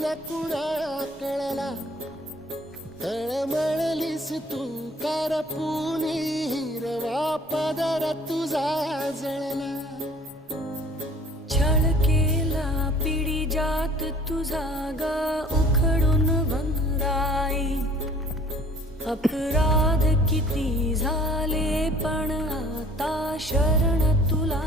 न कुणा कळला तळमळलीस तू करपुनी हिरवा पदर तुझा जळला छळ केला पिढी जात तुझा ग उखडून वनराई अपराध किती झाले पण आता शरण तुला